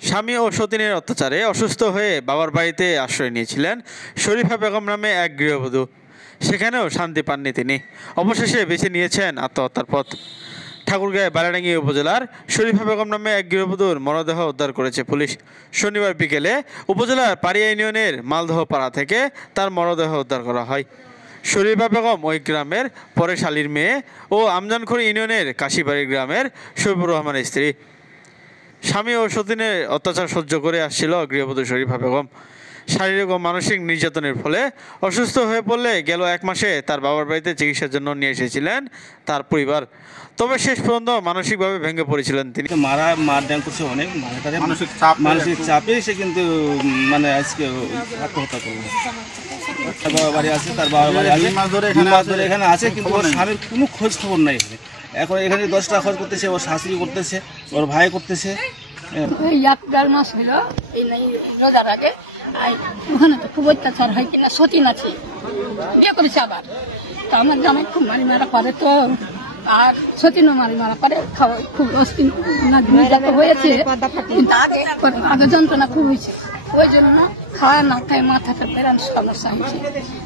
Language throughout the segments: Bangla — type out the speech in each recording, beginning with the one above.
স্বামী ও সতীনের অত্যাচারে অসুস্থ হয়ে বাবার বাড়িতে আশ্রয় নিয়েছিলেন শরীফা বেগম নামে এক গৃহবধূ। সেখানেও শান্তি পাননি তিনি, অবশেষে বেছে নিয়েছেন আত্মহত্যার পথ। ঠাকুরগাঁও বালাডাঙ্গি উপজেলার শরীফা বেগম নামে এক গৃহবধূর মরদেহ উদ্ধার করেছে পুলিশ। শনিবার বিকেলে উপজেলার পাড়িয়া ইউনিয়নের মালদহ পাড়া থেকে তার মরদেহ উদ্ধার করা হয়। শরীফা বেগম ওই গ্রামের পরেশ আলীর মেয়ে ও আমজানখড়ি ইউনিয়নের কাশিবাড়ি গ্রামের শফিকুর রহমানের স্ত্রী। স্বামী ও সতীনের অত্যাচার সহ্য করে আসছিল গৃহবধূ শরীফা বেগম। শারীরিক ও মানসিক নির্যাতনের ফলে অসুস্থ হয়ে পড়লে গেল 1 মাসে তার বাবার বাড়িতে চিকিৎসার জন্য নিয়ে এসেছিলেন তার পরিবার। তবে শেষ পর্যন্ত মানসিকভাবে ভেঙে পড়েছিলেন তিনি। মারধর করছে অনেক, মানসিক চাপে সে কিন্তু মানে আজকে আত্মহত্যা করলো। তার বাবা বাড়ি আছে, তার বাবা বাড়ি আছে, এখানে আছে, কিন্তু ওর স্বামীর কোনো খোঁজ খবর নাই। এখন এখানে 10 টাকা খরচ করতেছে, ওর শাশুড়ি করতেছে, ওর ভাই করতেছে। এই 1 মাস হইল এই রোজার আগে ওখানে তো খুব অত্যাচার হয় কিনা, সতীন আছে, বিয়ে করেছে আবার। তো আমার জামাই খুব মারা করে, তো আর সতীনও মারা করে, খুব নির্যাতন হয়েছে, আগে যন্ত্রণা খুব হয়েছে। ওই জন্য খাওয়া না খায় মাথাটা বেড়ান সমস্যা হয়েছে।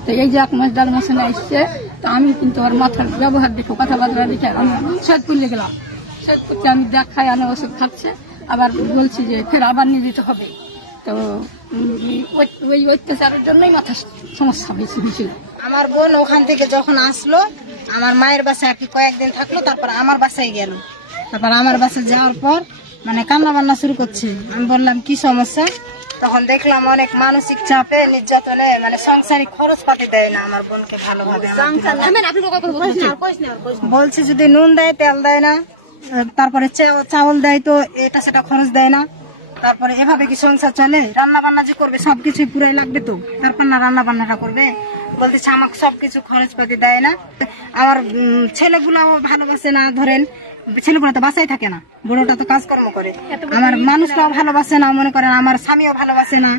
তো এই যে 1 মাস 1.5 মাসে না এসছে, তো আমি কিন্তু ওর মাথার ব্যবহার দেখো, কথাবার্তা দেখে আমি সৈয়দপুরে গেলাম। সৈয়দপুরকে আমি দেখাই, আনে ওষুধ খাচ্ছে, আবার বলছি যে ফের আবার নিয়ে যেতে হবে। তো ওই অত্যাচারের জন্যই মাথার সমস্যা হয়েছিল। আমার বোন ওখান থেকে যখন আসলো, আমার মায়ের বাসায় আর কি কয়েকদিন থাকলো, তারপর আমার বাসায় গেল। তারপর আমার বাসায় যাওয়ার পর মানে কান্না বান্না শুরু করছে। আমি বললাম কি সমস্যা? তখন দেখলাম অনেক মানসিক চাপে, নির্যাতনে, মানে সংসারিক খরচ পাতি দেয় না আমার বোনকে ভালোভাবে। বলছে যদি নুন দেয়, তেল দেয় না, তারপরে চাউল দেয় তো এটা সেটা খরচ দেয় না। তারপরে এভাবে কি সংসার চলে? রান্না বান্না যে করবে সবকিছুই পুরাই লাগবে, তো তারপর না রান্না বান্নাটা করবে। বলতেছে আমাকে সবকিছু খরচ পাতি দেয় না। আমার ছেলেগুলাও ভালোবাসে না, ধরেন ছেলেগুলো তো বাসায় থাকে না, বড়টা তো কাজকর্ম করে। আমার মানুষটাও ভালোবাসে না, মনে করেন আমার স্বামীও ভালোবাসে না।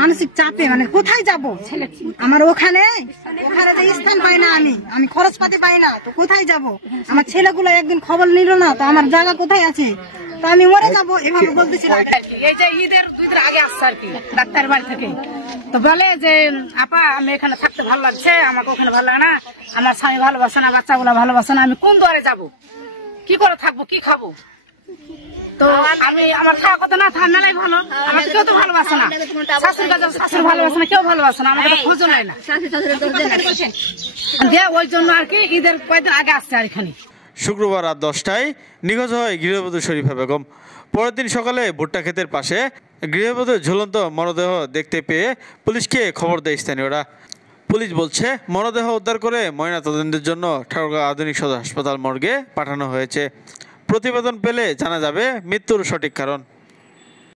মানসিক চাপে মানে কোথায় যাব? আমার ওখানে যে স্থান পাই না, আমি খরচ পাতি পাই না, তো কোথায় যাব? আমার ছেলেগুলো একদিন খবর নিল না, তো আমার জায়গা কোথায় আছে? তো আমি মরে যাবো, এভাবে বলতেছিলাম। এই যে ঈদের 2 দিন আগে আসছে আর কি ডাক্তার বাড়ি থেকে, তো বলে যে আপা আমি এখানে থাকতে ভালো লাগছে, আমাকে ওখানে ভালো লাগে না, আমার স্বামী ভালোবাসে না, বাচ্চাগুলো ভালোবাসে না, আমি কোন দুয়ারে যাব? কি করে থাকবো, কি খাবো? তো আমি আমার খাওয়া কথা না মেলাই ভালো, আমাকে কেউ তো ভালোবাসে না, শাশুড়ি কাছে শাশুড়ি ভালোবাসে না, কেউ ভালোবাসে না, আমাকে খোঁজ নেয় না। ওই জন্য আর কি ঈদের কয়েকদিন আগে আসছে আর এখানে। শুক্রবার রাত 10টায় নিখোঁজ হয় গৃহবধূ শরীফা বেগম। পরের দিন সকালে ভুট্টা ক্ষেতের পাশে গৃহবধূর ঝুলন্ত মরদেহ দেখতে পেয়ে পুলিশকে খবর দেয় স্থানীয়রা। পুলিশ বলছে মরদেহ উদ্ধার করে ময়নাতদন্তের জন্য ঠাকুরগাঁও আধুনিক সদর হাসপাতাল মর্গে পাঠানো হয়েছে। প্রতিবেদন পেলে জানা যাবে মৃত্যুর সঠিক কারণ।